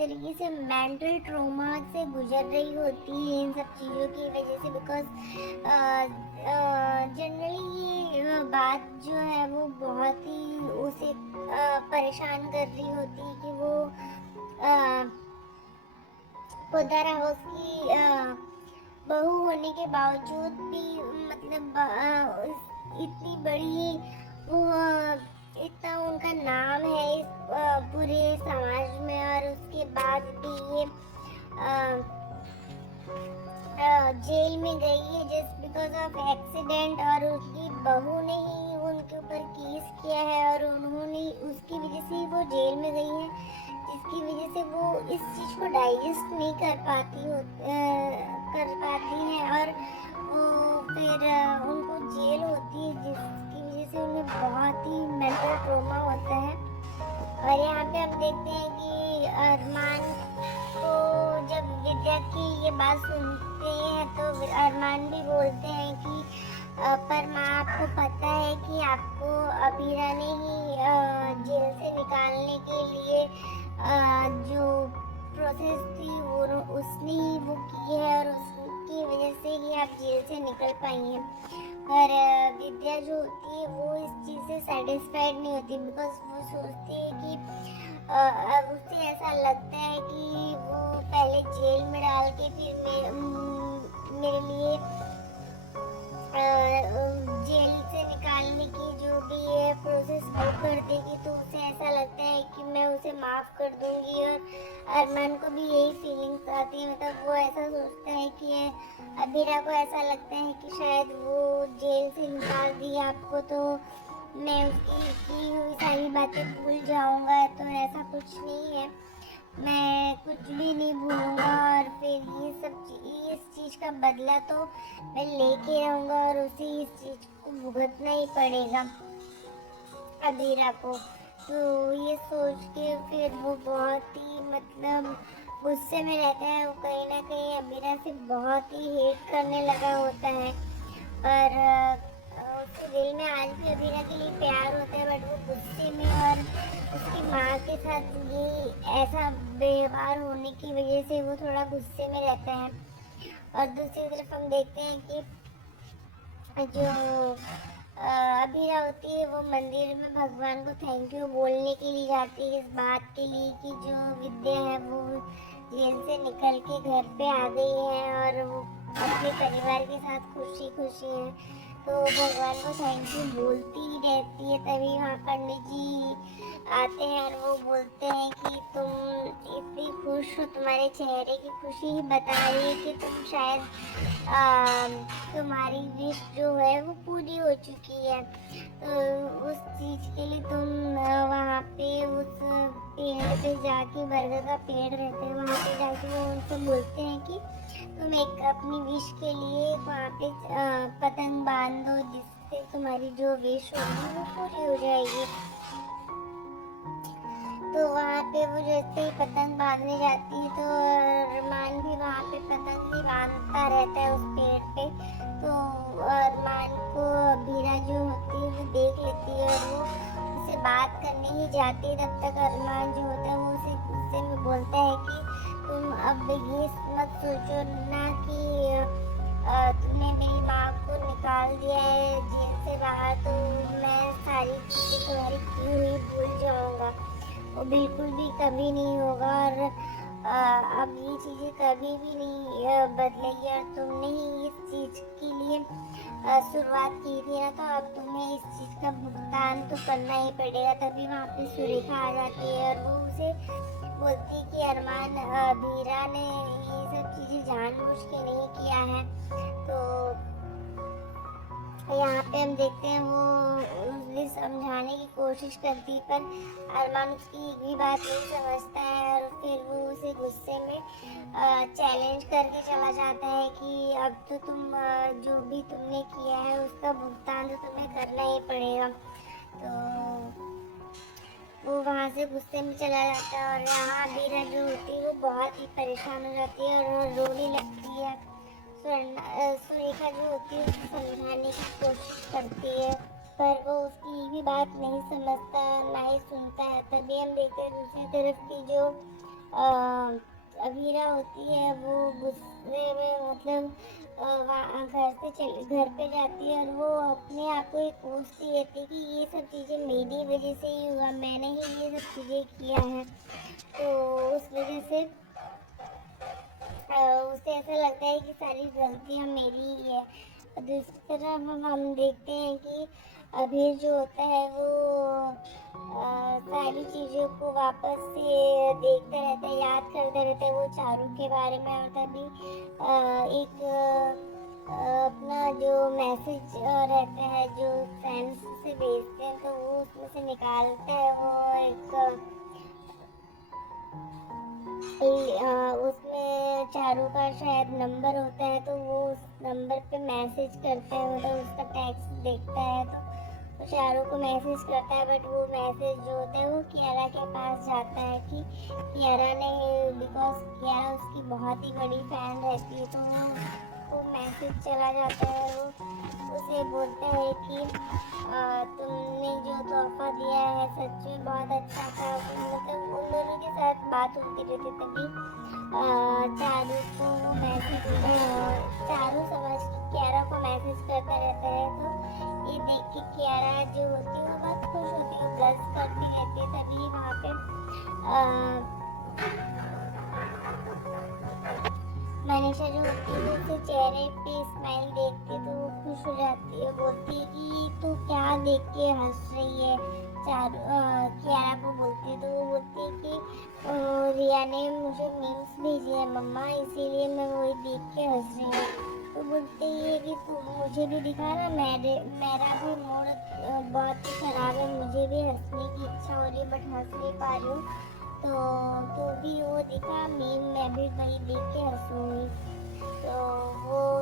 तरीके से mental trauma से गुजर रही होती है इन सब चीज़ों की वजह से। बिकॉज जनरली ये बात जो है वो बहुत ही उसे परेशान कर रही होती है कि वो खुदा हाउस की बहू होने के बावजूद भी मतलब इतनी बड़ी वो इतना उनका नाम है इस पूरे समाज में, और उसके बाद भी ये जेल में गई है जस्ट बिकॉज ऑफ एक्सीडेंट, और उसकी बहू ने ही उनके ऊपर केस किया है और उन्होंने उसकी वजह से ही वो जेल में गई है, जिसकी वजह से वो इस चीज़ को डाइजेस्ट नहीं कर पाती हैं, और वो फिर उनको जेल होती है जिसकी वजह से उन्हें बहुत ही मेंटल ट्रॉमा होता है। और यहाँ पे हम देखते हैं कि अरमान को जब विद्या की ये बात सुनते हैं तो अरमान भी बोलते हैं कि पर माँ आपको पता है कि आपको अबीरा ने ही जेल से निकालने के लिए जो प्रोसेस थी वो उसने ही वो की है, और उसकी वजह से ही आप जेल से निकल पाई हैं। पर विद्या जो होती है वो इस चीज़ से सेटिस्फाइड नहीं होती, बिकॉज वो सोचती है कि अब उसे ऐसा लगता है कि वो पहले जेल में डाल के फिर मेरे लिए जेल से निकालने की जो भी है प्रोसेस वो कर देगी, तो उसे ऐसा लगता है कि मैं उसे माफ़ कर दूंगी। और अरमान को भी यही फीलिंग्स आती है, मतलब वो ऐसा सोचता है कि अबीरा को ऐसा लगता है कि शायद वो जेल से निकाल दी आपको तो मैं उसकी की हुई सारी बातें भूल जाऊंगा, तो ऐसा कुछ नहीं है, मैं कुछ भी नहीं भूलूंगा, और फिर ये सब इस चीज़ का बदला तो मैं लेके रहूँगा और उसे इस चीज़ को भुगतना ही पड़ेगा अबीरा को। तो ये सोच के फिर वो बहुत ही मतलब गुस्से में रहता है, वो कहीं ना कहीं अबीरा से बहुत ही हेट करने लगा होता है, और उसके दिल में आज भी अबीरा के लिए प्यार होता है, बट वो गुस्से में और उसकी माँ के साथ ये ऐसा व्यवहार होने की वजह से वो थोड़ा गुस्से में रहता है। और दूसरी तरफ हम देखते हैं कि जो अबीरा होती है वो मंदिर में भगवान को थैंक यू बोलने के लिए जाती है, इस बात के लिए कि जो विद्या है वो जेल से निकल के घर पे आ गई है और वो अपने परिवार के साथ खुशी खुशी है, तो भगवान को थैंक यू बोलती ही रहती है। तभी वहाँ पंडित जी आते हैं और वो बोलते हैं कि तुम इतनी खुश हो, तुम्हारे चेहरे की खुशी ही बता रही है कि तुम शायद तुम्हारी विश जो है वो पूरी हो चुकी है। तो उस चीज़ के लिए तुम वहाँ पे उस पेड़ पे जाके, बरगद का पेड़ रहते हैं वहाँ पे जाके वो उनसे बोलते हैं कि तुम एक अपनी विश के लिए वहाँ पे पतंग बांध दो, जिससे तुम्हारी जो विश होगी वो पूरी हो जाएगी। तो वहाँ पे वो जैसे ही पतंग बांधने जाती है तो अरमान भी वहाँ पे पतंग ही बांधता रहता है उस पेड़ पे। तो अरमान को अबीरा जो होती है वो देख लेती है और वो उससे बात करने ही जाती है, तब तक अरमान जो होता है वो उसे गुस्से में बोलता है कि तुम अब ये मत सोचो ना कि तुमने मेरी माँ को निकाल दिया है जेल से बाहर, तो मैं सारी चीज़ें तुम्हारी की हुई भूल जाऊँगा, वो बिल्कुल भी कभी नहीं होगा। और अब ये चीज़ें कभी भी नहीं बदलेगी, और तुमने ही इस चीज़ के लिए शुरुआत की थी ना, तो अब तुम्हें इस चीज़ का भुगतान तो करना ही पड़ेगा। तभी वहाँ पे सुरेखा आ जाती है और वो उसे बोलती है कि अरमान बीरा ने ये सब चीज़ें जानबूझ के नहीं किया है। तो यहाँ पे हम देखते हैं वो उसे समझाने की कोशिश करती है, पर अरमान उसकी एक भी बात नहीं समझता है, और फिर वो उसे गुस्से में चैलेंज करके चला जाता है कि अब तो तुम जो भी तुमने किया है उसका भुगतान तो तुम्हें करना ही पड़ेगा। तो वो वहाँ से गुस्से में चला जाता है, और यहाँ बीरा जो होती है वो बहुत ही परेशान हो जाती है और रोने लगती है। सुरेखा जो होती है उसको समझाने की कोशिश करती है, पर वो उसकी भी बात नहीं समझता, ना ही सुनता है। तभी हम देखते हैं दूसरी तरफ की जो वीरा होती है वो गुस्से में मतलब वहाँ घर पे जाती है और वो अपने आप को ही कोसती रहती है कि ये सब चीज़ें मेरी वजह से ही हुआ, मैंने ही ये सब चीज़ें किया है। तो उस वजह से उसे ऐसा लगता है कि सारी गलतियाँ मेरी ही है। और दूसरी तरफ हम देखते हैं कि अभीर जो होता है वो सारी चीज़ों को वापस से देखता रहता है, याद करता रहता है वो चारू के बारे में। और तभी एक अपना जो मैसेज रहता है जो फ्रेंड्स से भेजते हैं तो वो उसमें से निकालता है। वो एक उसमें चारू का शायद नंबर होता है तो वो उस नंबर पे मैसेज करता है, मतलब उसका टेक्स्ट देखता है तो वो चारू को मैसेज करता है। बट वो मैसेज जो होता है वो कियारा के पास जाता है कि कियारा ने, बिकॉज कियारा उसकी बहुत ही बड़ी फैन रहती है तो वो मैसेज चला जाता है। वो उसे बोलता है कि तुमने जो तोहफा दिया है सच में बहुत अच्छा था। मतलब उन दोनों के साथ बात होती रहती तभी चारू को मैसेज चारू समझ के कियारा को मैसेज करता रहता है। तो ये देख के कियारा जो होती है वो बहुत खुश होती है, ब्लश करती रहती है। तभी वहाँ पे मनीषा जो होती है उसके चेहरे पे स्माइल देखती है तो वो खुश हो जाती है, बोलती है कि तू क्या देख के हंस रही है। कियारा को बोलती है तो वो बोलती है कि रिया ने मुझे मीम्स भेजे हैं मम्मा, इसीलिए मैं वही देख के हंस रही हूँ। तो बोलती है कि तू मुझे भी दिखा ना, मेरा भी मूड बहुत ही खराब है, मुझे भी हंसने की इच्छा हो रही है बट हंस नहीं पा रही हूँ। तो भी वो दिखा मीम, मैं भी वही देख के हंसूंगी। तो वो